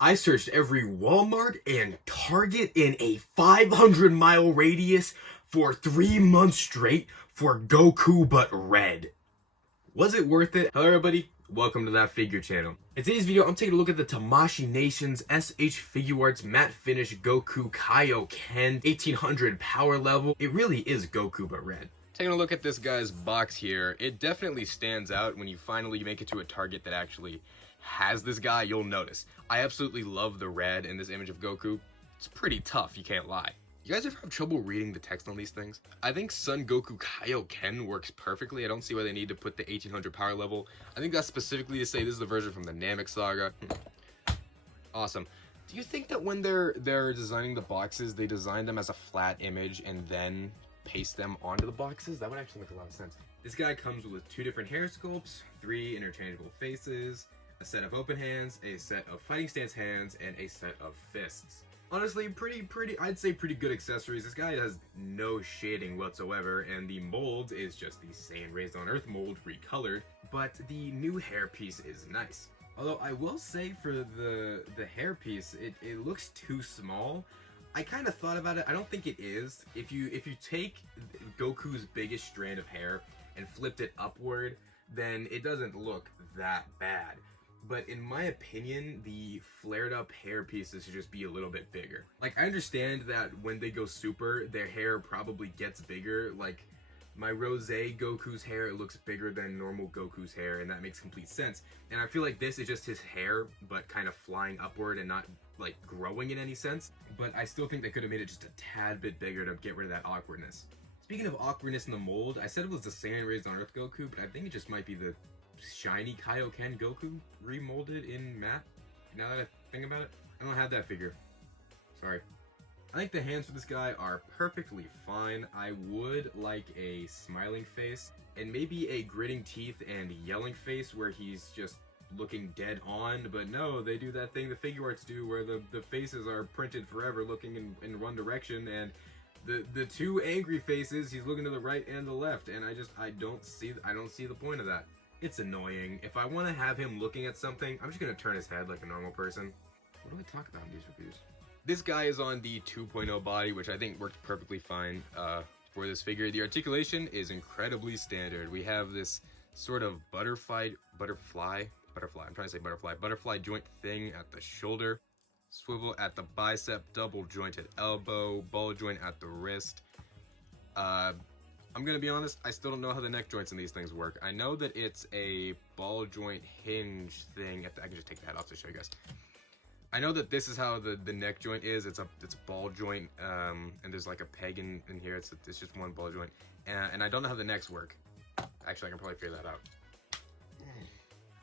I searched every Walmart and Target in a 500-mile radius for 3 months straight for Goku but red. Was it worth it? Hello everybody, welcome to That Figure channel. In today's video, I'm taking a look at the Tamashii Nations S.H.Figuarts matte finish Goku Kaioken 1800 power level. It really is Goku but red. Taking a look at this guy's box here, it definitely stands out when you finally make it to a Target that actually has this guy. You'll notice. I absolutely love the red in this image of Goku. It's pretty tough, you can't lie. You guys ever have trouble reading the text on these things? I think Son Goku Kaioken works perfectly. I don't see why they need to put the 1800 power level. I think that's specifically to say this is the version from the Namek saga. Awesome. Do you think that when they're designing the boxes, they design them as a flat image and then paste them onto the boxes? That would actually make a lot of sense. This guy comes with 2 different hair sculpts, 3 interchangeable faces, a set of open hands, a set of fighting stance hands, and a set of fists. Honestly, I'd say pretty good accessories. This guy has no shading whatsoever, and the mold is just the Saiyan Raised on Earth mold recolored, but the new hairpiece is nice. Although I will say for the hairpiece, it looks too small. I kind of thought about it. I don't think it is. If you take Goku's biggest strand of hair and flipped it upward, then it doesn't look that bad. But in my opinion, the flared up hair pieces should just be a little bit bigger. Like, I understand that when they go super, their hair probably gets bigger. Like, my Rose Goku's hair, it looks bigger than normal Goku's hair, and that makes complete sense. And I feel like this is just his hair, but kind of flying upward and not, like, growing in any sense. But I still think they could have made it just a tad bit bigger to get rid of that awkwardness. Speaking of awkwardness in the mold, I said it was the Saiyan Raised on Earth Goku, but I think it just might be the shiny Kaioken Goku remolded in matte. Now that I think about it, I don't have that figure. Sorry. I think the hands for this guy are perfectly fine. I would like a smiling face and maybe a gritting teeth and yelling face where he's just looking dead on, but no, they do that thing the Figuarts do where the faces are printed forever looking in one direction, and the 2 angry faces, he's looking to the right and the left, and I don't see the point of that. It's annoying. If I want to have him looking at something, I'm just going to turn his head like a normal person. What do I talk about in these reviews? This guy is on the 2.0 body, which I think worked perfectly fine for this figure. The articulation is incredibly standard. We have this sort of butterfly joint thing at the shoulder, swivel at the bicep, double jointed elbow, ball joint at the wrist. I'm gonna be honest, I still don't know how the neck joints in these things work. I know that it's a ball joint hinge thing. I can just take the head off to show you guys. I know that this is how the neck joint is. It's a ball joint, and there's like a peg in here. It's just one ball joint, and I don't know how the necks work. Actually, I can probably figure that out.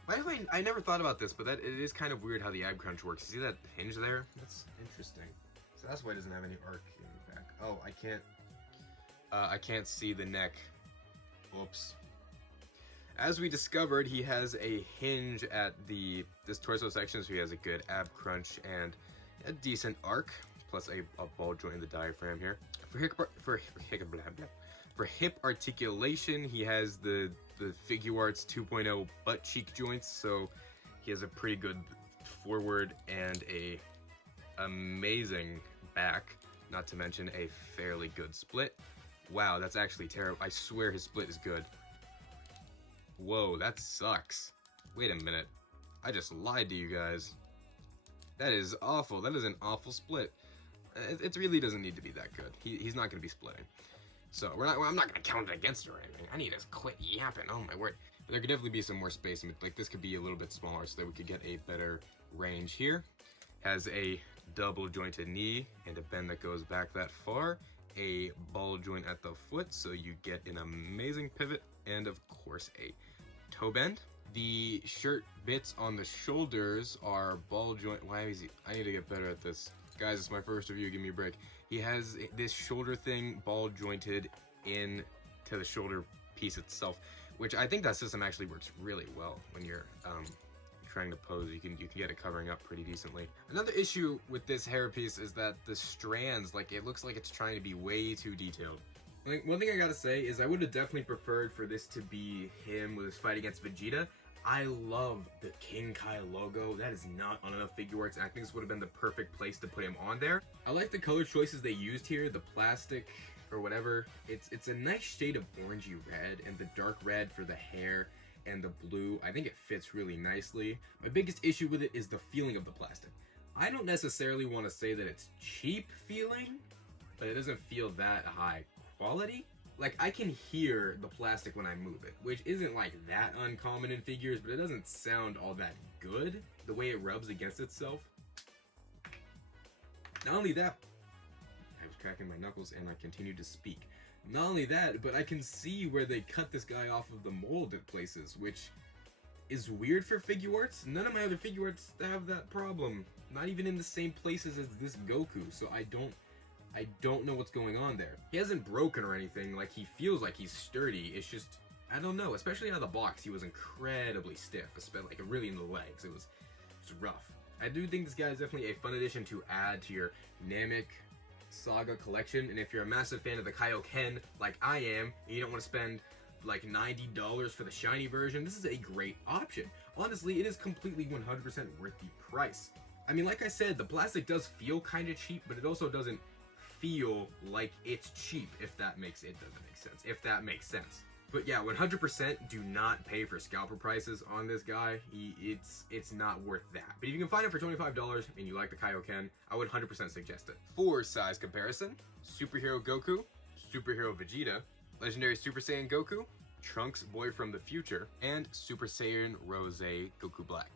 By the way, I never thought about this, but it is kind of weird how the ab crunch works. You see that hinge there? That's interesting. So that's why it doesn't have any arc in the back. Oh, I can't see the neck. Whoops. As we discovered, he has a hinge at this torso section, so he has a good ab crunch and a decent arc, plus a ball joint in the diaphragm here. For hip articulation, he has the Figuarts 2.0 butt cheek joints, so he has a pretty good forward and a amazing back, not to mention a fairly good split. Wow, that's actually terrible. I swear his split is good. Whoa, that sucks. Wait a minute. I just lied to you guys. That is awful. That is an awful split. It really doesn't need to be that good. He's not going to be splitting. So, I'm not going to count it against her or anything. I need to quit yapping. Oh my word. But there could definitely be some more space. Like, this could be a little bit smaller so that we could get a better range here. Has a double jointed knee and a bend that goes back that far. A ball joint at the foot, so you get an amazing pivot, and of course a toe bend. The shirt bits on the shoulders are ball joint. Why is he? I need to get better at this, guys. It's my first review. Give me a break. He has this shoulder thing ball jointed in to the shoulder piece itself, which I think that system actually works really well when you're trying to pose. You can get it covering up pretty decently. Another issue with this hairpiece is that the strands, like, it looks like it's trying to be way too detailed. Like, one thing I gotta say is I would have definitely preferred for this to be him with his fight against Vegeta. I love the King Kai logo. That is not on enough Figuarts, and I think this would have been the perfect place to put him on there. I like the color choices they used here, the plastic or whatever. It's a nice shade of orangey red, and the dark red for the hair and the blue. I think it fits really nicely. My biggest issue with it is the feeling of the plastic. I don't necessarily want to say that it's cheap feeling, but it doesn't feel that high quality. Like, I can hear the plastic when I move it, which isn't like that uncommon in figures, but it doesn't sound all that good, the way it rubs against itself. Not only that, I was cracking my knuckles and I continued to speak. Not only that, but I can see where they cut this guy off of the mold at places, which is weird for Figuarts. None of my other Figuarts have that problem. Not even in the same places as this Goku, so I don't know what's going on there. He hasn't broken or anything, like he feels like he's sturdy. It's just, I don't know, especially out of the box, he was incredibly stiff, especially like really in the legs. It was rough. I do think this guy is definitely a fun addition to add to your Namek Saga collection, and if you're a massive fan of the Kaioken like I am, and you don't want to spend like $90 for the shiny version, this is a great option. Honestly, it is completely 100% worth the price. I mean, like I said, the plastic does feel kind of cheap, but it also doesn't feel like it's cheap, if that makes sense. But yeah, 100% do not pay for scalper prices on this guy. It's not worth that. But if you can find it for $25 and you like the Kaioken, I would 100% suggest it. For size comparison, Superhero Goku, Superhero Vegeta, Legendary Super Saiyan Goku, Trunks Boy from the Future, and Super Saiyan Rose Goku Black.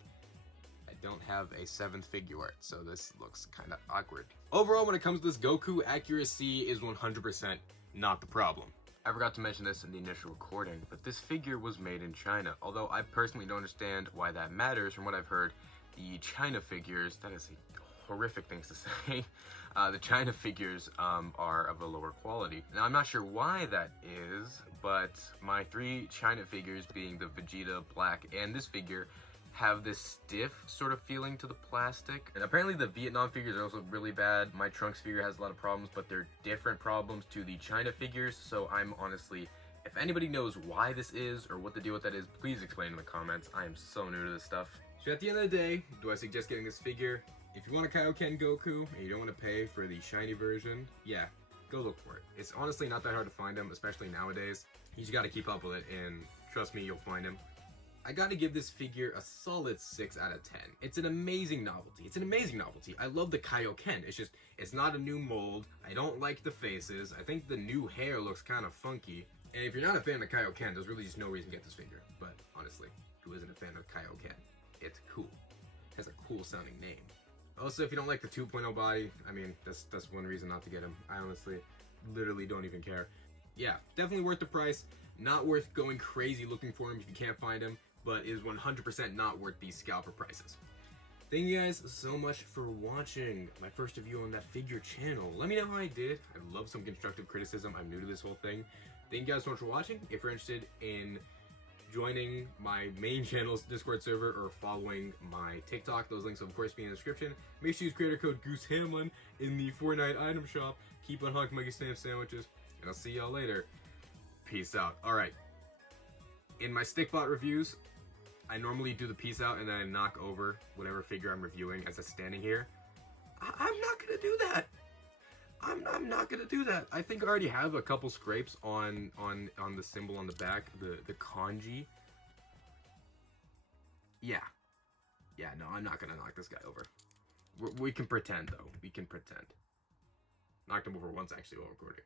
I don't have a 7th Figuart, so this looks kind of awkward. Overall, when it comes to this Goku, accuracy is 100% not the problem. I forgot to mention this in the initial recording, but this figure was made in China. Although I personally don't understand why that matters. From what I've heard, the China figures, that is a horrific things to say, the China figures are of a lower quality. Now, I'm not sure why that is, but my 3 China figures, being the Vegeta, Black, and this figure, have this stiff sort of feeling to the plastic. And apparently the Vietnam figures are also really bad. My Trunks figure has a lot of problems, but they're different problems to the China figures. So I'm honestly, if anybody knows why this is or what the deal with that is, please explain in the comments. I am so new to this stuff. So at the end of the day, do I suggest getting this figure? If you want a Kaioken Goku and you don't want to pay for the shiny version, yeah, go look for it. It's honestly not that hard to find him, especially nowadays. You just got to keep up with it, and trust me, you'll find him. I gotta give this figure a solid 6 out of 10. It's an amazing novelty. I love the Kaioken. It's not a new mold. I don't like the faces. I think the new hair looks kind of funky. And if you're not a fan of Kaioken, there's really just no reason to get this figure. But honestly, who isn't a fan of Kaioken? It's cool. It has a cool sounding name. Also, if you don't like the 2.0 body, I mean, that's one reason not to get him. I honestly, literally don't even care. Yeah, definitely worth the price. Not worth going crazy looking for him if you can't find him, but is 100% not worth these scalper prices. Thank you guys so much for watching my first review on that figure channel. Let me know how I did. I love some constructive criticism. I'm new to this whole thing. Thank you guys so much for watching. If you're interested in joining my main channel's Discord server or following my TikTok, those links will of course be in the description. Make sure you use creator code GooseHamlin in the Fortnite item shop. Keep on honking Mikey Stamp sandwiches, and I'll see y'all later. Peace out. Alright. In my Stickbot reviews, I normally do the peace out and then I knock over whatever figure I'm reviewing as it's standing here. I'm not gonna do that. I'm not gonna do that. I think I already have a couple scrapes on the symbol on the back, the kanji. Yeah, no, I'm not gonna knock this guy over. We can pretend though. We can pretend. Knocked him over once actually while recording.